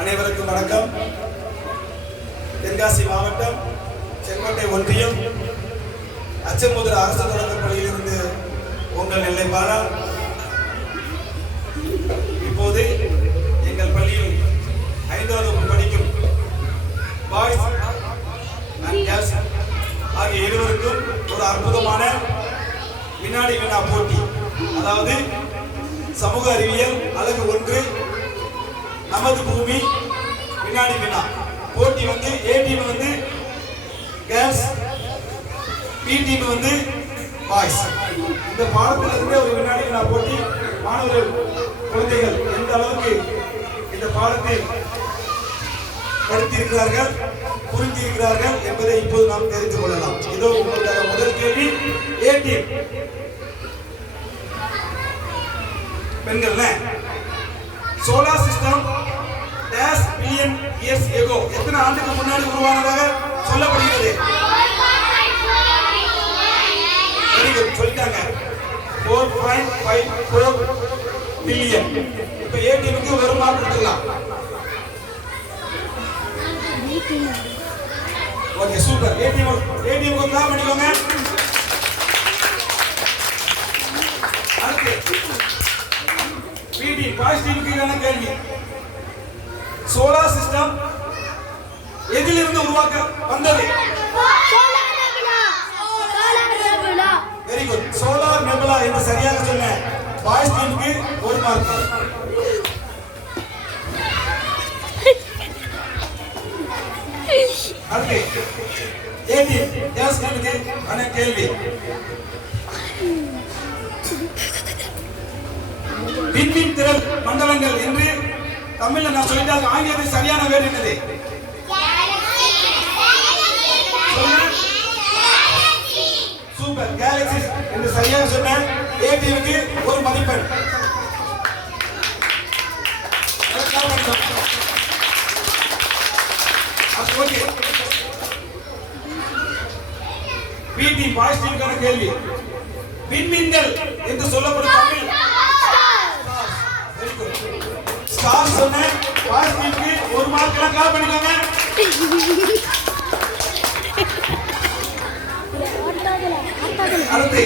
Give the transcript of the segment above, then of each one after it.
அனைவருக்கும் வணக்கம். தென்காசி மாவட்டம் செங்கோட்டை ஒன்றியம். அச்சமுதிர அரசு தொடக்கப் பள்ளியிலிருந்து உங்கள் நெல்லை இப்போது எங்கள் பள்ளியில் ஐந்தாவது படிக்கும் பாய்ஸ் அண்ட் கேர்ள்ஸ் ஆகிய இருவருக்கும் ஒரு அற்புதமான வினாடி வினா போட்டி. அதாவது சமூக அறிவியல் அழகு ஒன்று நமது பூமி வினாடி வினா போட்டி வந்து ஏ டீம் வந்து கேர்ள்ஸ் பி டீம் வந்து பாய்ஸ் இந்த பாடத்தில் இருந்து ஒரு வினாடி வினா போட்டி மாணவர்கள் குழந்தைகள் எந்த அளவுக்கு இந்த பாடத்தை படித்திருக்கிறார்கள் புரிந்திருக்கிறார்கள் என்பதை இப்போது நாம் தெரிந்து கொள்ளலாம். இதோ உங்களுடைய முதல் கேள்வி. A team solar system days billion years ago எத்தனை ஆண்டுக்கு முன்னாடி உருவானதாக சொல்லப்படுகிறது? வெரி குட் சொல்லிட்டாங்க. Four point five four billion இப்போ ஏ டீமுக்கு ஒரு மார்க் கொடுத்துடலாம். Okay super A team A தான் கிளாப் பண்ணிக்கோங்க அடுத்து பிடி பாசிட்டிவ்க்கான கேள்வி சோலார் சிஸ்டம் எதிலிருந்து உருவாக்க வந்தது வெரி குட் சோலார் நெபுலா என்று சரியாக சொன்ன பாய்ஸ் டீமுக்கு ஒரு மார்க் அடுத்து ஏ டீம் கேஸ் டீமுக்கு ஆன கேள்வி விண்மீன் திரள் மண்டலங்கள் என்று தமிழ்ல நான் சொல்லிட்டாங்க ஆங்கிலத்தில் சரியான வேறு என்னது? சூப்பர் கேலக்சி என்று சரியாக சொன்ன ஏடிஎம்க்கு ஒரு மதிப்பெண். அதற்காக வணக்கம். பாய்ஸ் டீமுக்கான கேள்வி. விண்மீன்கள் என்று சொல்லப்படும் தமிழ் ஸ்டார் சொன்ன பாய்ஸ் ஒரு மார்க் எல்லாம் கால் பண்ணிக்கோங்க. அடுத்து.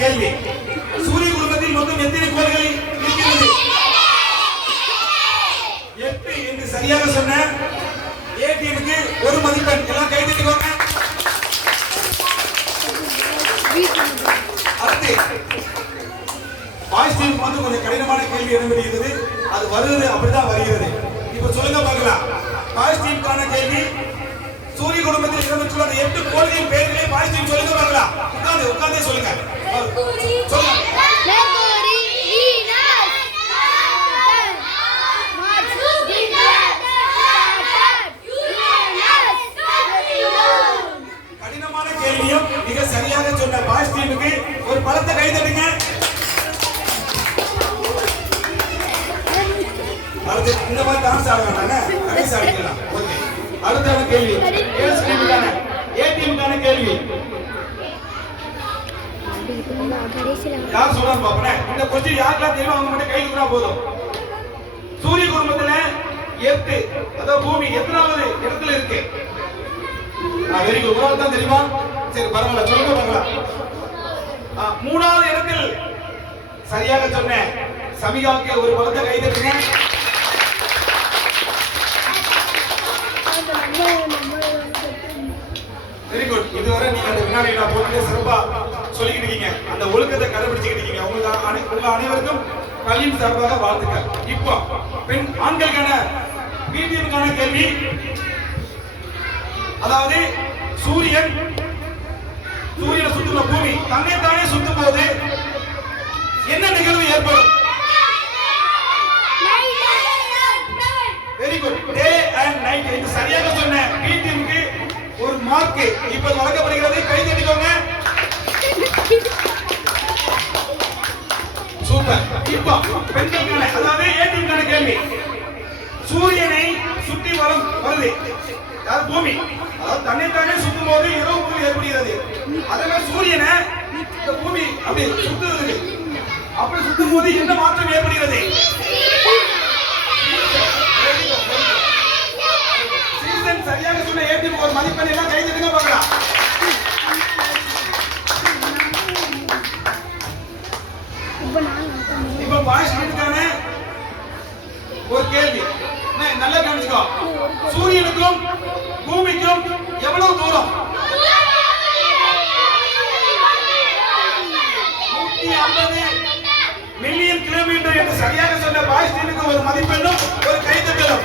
கேள்வி சூரிய குடும்பத்தில் மொத்தம் எத்தனை கோள்கள் இருக்கிறது எட்டு என்று சரியாக சொன்ன ஏ டீமுக்கு ஒரு மதிப்பெண் எல்லாம் கை தட்டிக்கோங்க அடுத்து பாய்ஸ் டீமுக்கு வந்து கொஞ்சம் கேள்வி இடம்பெறுகிறது அது வருகிறது அப்படிதான் வருகிறது. இப்ப சொல்லுங்க பார்க்கலாம். பாய்ஸ் டீமுக்கான கேள்வி. சூரிய குடும்பத்தில் இடம்பெற்றுள்ள அந்த எட்டு கோள்களின் பெயர்களை டீம் சொல்லுங்க பார்க்கலாம். உட்கார்ந்து உட்கார்ந்தே சொல்லுங்க. சொல்லுங்க. கேள்வி. கேர்ள்ஸ் டீமுக்கான ஏ டீமுக்கான கேள்வி? யார் சொல்றாங்க பாப்பனே இந்த கொஸ்டின் யாருக்கெல்லாம் தெரியும் அவங்க மட்டும் கை போதும். சூரிய குடும்பத்துல எட்டு அதாவது பூமி எத்தனாவது இடத்துல இருக்கு? வெரி குட் உங்களால தான் தெரியுமா? சரி பரவாயில்ல. சொல்லுங்க ஆ, மூணாவது இடத்தில் சரியாக சொன்ன சமிகாவுக்கு ஒரு பலத்தை கை தட்டுங்க வெரி குட் இதுவரை நீங்க அந்த வினாடி நான் போட்டு சிறப்பா சொல்லிக்கிட்டு இருக்கீங்க. அந்த ஒழுக்கத்தை கடைபிடிச்சுக்கிட்டு இருக்கீங்க. உங்களுக்கு அனை- உங்க அனைவருக்கும் பள்ளியின் சார்பாக வாழ்த்துக்கள். இப்போ பெண் ஆண்களுக்கான பிடிஎம்கான கேள்வி. அதாவது சூரியன் சூரியனை சுற்றுற பூமி தன்னை தானே சுத்தும் போது என்ன நிகழ்வு ஏற்படும்? Very good day and night என்று சரியாக சொன்ன பிடிஎம்க்கு ஒரு மார்க் இப்போது வழங்கப்படுகிறது கை தட்டிக்கோங்க. சூப்பர் இப்போ பெண்களுக்கான அதாவது ஏடிஎம்கான கேள்வி. சூரியனை சுற்றி வரும் வருது. அதாவது பூமி. அதாவது தன்னைத்தானே சுற்றும் போது இரவு பொருள் ஏற்படுகிறது. அதனால சூரியனை இந்த பூமி அப்படி சுத்துறதுக்கு அப்படி சுத்தும் போது என்ன மாற்றம் ஏற்படுகிறது சீசன் சரியாக சொன்ன ஏடிஎம் ஒரு மதிப்பெண் எல்லாம் கை தட்டுங்க பார்க்கலாம் இப்போ இப்ப பாய்ஸ் வீட்டுக்கான ஒரு கேள்வி. நல்லா கவனிச்சுக்கோ. சூரியனுக்கும் பூமிக்கும் எவ்வளவு தூரம்? நூத்தி ஐம்பது மில்லியன் கிலோமீட்டர் என்று சரியாக சொன்ன பாய்ஸ் டீமுக்கு ஒரு மதிப்பெண்ணும் ஒரு கைத்தட்டலும்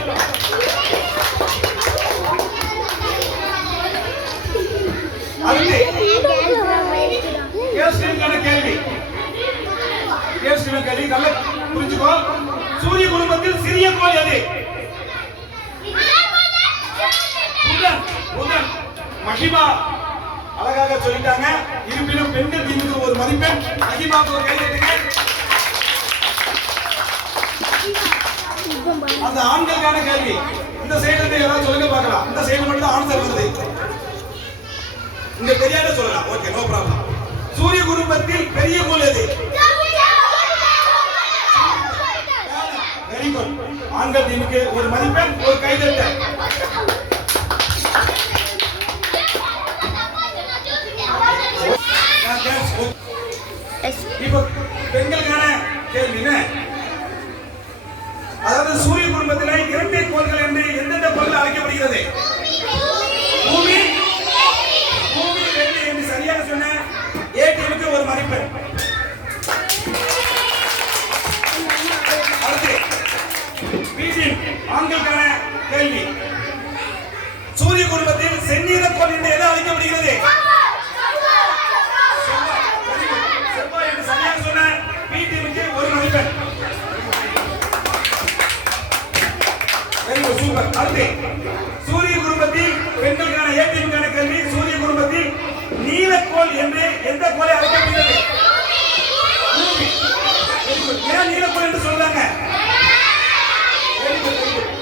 விஷயம் கேள்வி நல்லா புரிஞ்சுக்கோ. சூரிய குடும்பத்தில் சிறிய கோள் எது மகிமா. அழகாக சொல்லிட்டாங்க. இருப்பினும் பெண்கள் டீமுக்கு ஒரு மதிப்பெண். மகிமாவுக்கு ஒரு கை தட்டுங்க அந்த ஆண்களுக்கான கேள்வி. இந்த சைடு இருந்து யாராவது சொல்லுங்க பார்க்கலாம். இந்த சைடு மட்டும் தான் ஆன்சர் வருது இங்க தெரியாத சொல்லலாம். ஓகே நோ ப்ராப்ளம் சூரிய குடும்பத்தில் பெரிய கோல் எது வெரி ஆண்கள் டீமுக்கு ஒரு மதிப்பெண் ஒரு இப்ப பெண்களுக்கான கேள்வி என்ன? அதாவது சூரிய குடும்பத்தில் இரட்டை கோள்கள் என்று எந்தெந்த கோள்கள் அழைக்கப்படுகிறது பூமி பூமி ரெண்டு என்று சரியாக சொன்ன ஏடிஎம்க்கு ஒரு மதிப்பெண் அடுத்து பிஜிஎம் ஆண்களுக்கான கேள்வி சூரிய குடும்பத்தில் செந்நீர கோள் என்று எது அழைக்கப்படுகிறது செவ்வாய். Very good. செவ்வாய் என்று சரியாக சொன்ன பிடிஎம்க்கு ஒரு மதிப்பெண் வெரி குட் சூப்பர் அடுத்து சூரிய குடும்பத்தில் பெண்களுக்கான ஏடிஎம்கான கேள்வி சூரிய குடும்பத்தில் கோல் என்று எந்த கோலை அழைக்கப்படுகிறது? ஏன் நீலக்கோல் என்று சொல்றாங்க?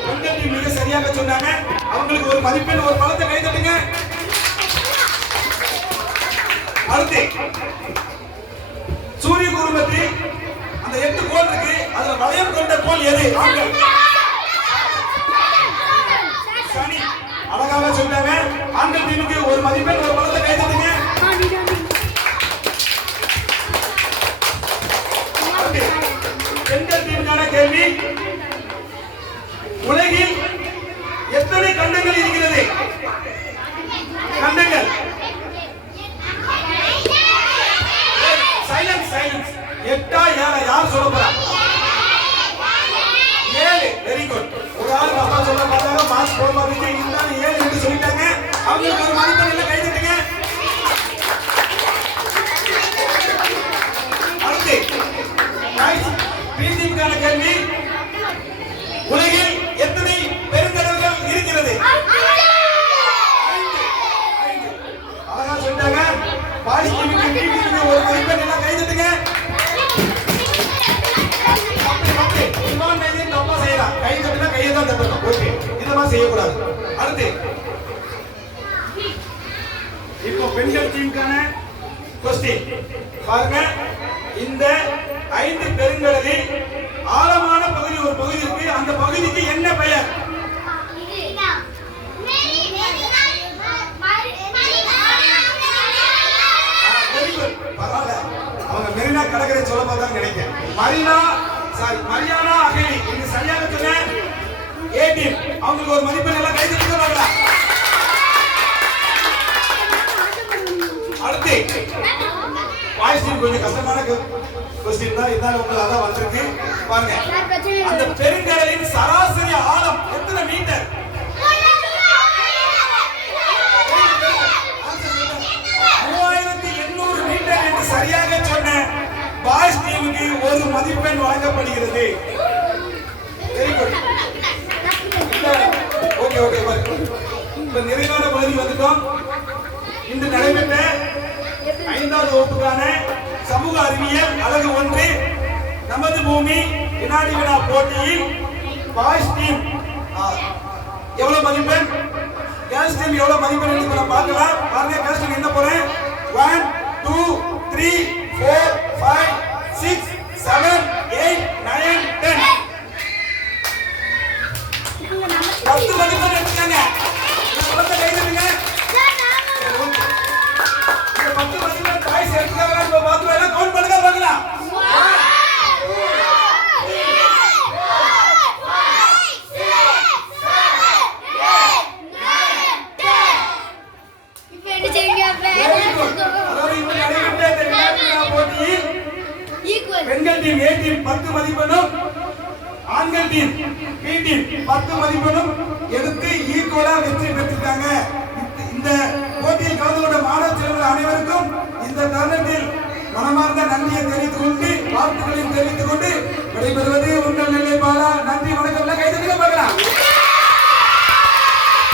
பெண்கள் மிக சரியாக சொன்னாங்க. அவங்களுக்கு ஒரு மதிப்பெண் ஒரு பழத்தை கை தட்டுங்க. அடுத்து சூரிய குடும்பத்தில் அந்த எட்டு கோல் இருக்கு. அதுல வளையம் கொண்ட கோல் எது? ஆண்கள். சனி அழகாக சொன்னாங்க. ஆண்கள் டீமுக்கு ஒரு மதிப்பெண் ஒரு கேள்வி. உலகில் எத்தனை கண்டங்கள் இருக்கிறது? கண்டங்கள். சைலன்ஸ் சைலன்ஸ் எட்டா ஏழா யார் சொல்ல போறா? ஏழு. வெரி குட் ஒரு ஆள் அப்பா சொல்ல பார்த்தாங்க மாஸ் போட மாதிரி இருந்தாலும் ஏழு என்று சொல்லிட்டாங்க. அவங்களுக்கு ஒரு மதிப்பெண் இல்லை செய்யக்கூடாது. அடுத்து. இப்போ பெண்கள் டீமுக்கான கொஸ்டின் பாருங்க இந்த ஐந்து பெருங்கடலில் ஆழமான பகுதி ஒரு பகுதி இருக்கு அந்த பகுதிக்கு என்ன பெயர் வெரி குட் பரவாயில்ல அவங்க மெரினா கடற்கரை சொல்ல பார்த்தா நினைக்கிறேன் மரினா சாரி மரியானா அகலி இது சரியாக சொன்ன ஏடிஎம் அவங்களுக்கு ஒரு மதிப்பெண் எல்லாம் கை தட்டுங்க பார்க்கலாம் அடுத்து வாய்ஸ் கொஞ்சம் கஷ்டமான கொஸ்டின் தான் இருந்தாலும் உங்களுக்கு அதான் வந்திருக்கு. பாருங்க. அந்த பெருங்கடலின் சராசரி ஆழம் எத்தனை மீட்டர்? மூவாயிரத்தி எண்ணூறு மீட்டர் என்று சரியாக சொன்ன பாய்ஸ் டீமுக்கு ஒரு மதிப்பெண் வழங்கப்படுகிறது. வெரி குட் ஓகே ஓகே இப்ப நிறைவான பகுதி வந்துட்டோம். இன்று நடைபெற்ற ஐந்தாவது வகுப்புக்கான சமூக அறிவியல் அழகு ஒன்று நமது பூமி வினாடி வினா போட்டியில் பாய்ஸ் டீம் எவ்வளவு மதிப்பெண்? கேர்ள்ஸ் டீம் எவ்வளவு மதிப்பெண் என்று நம்ம பார்க்கலாம். பாருங்க கேர்ள்ஸ் டீம் என்ன போறேன்? One two three four five six seven eight nine பெண்கள் டீம் ஏ டீம் பத்து மதிப்பெண்ணும் ஆண்கள் டீம் பி டீம் பத்து மதிப்பெண்ணும் எடுத்து ஈக்குவலா வெற்றி பெற்றிருக்காங்க? இந்த போட்டியில் கலந்து கொண்ட மாணவ அனைவருக்கும் இந்த தருணத்தில் மனமார்ந்த நன்றியை தெரிவித்துக் கொண்டு வாழ்த்துக்களையும் தெரிவித்துக் கொண்டு விடைபெறுவது உங்கள் நிலை நன்றி வணக்கம். எல்லாம் பார்க்கலாம்.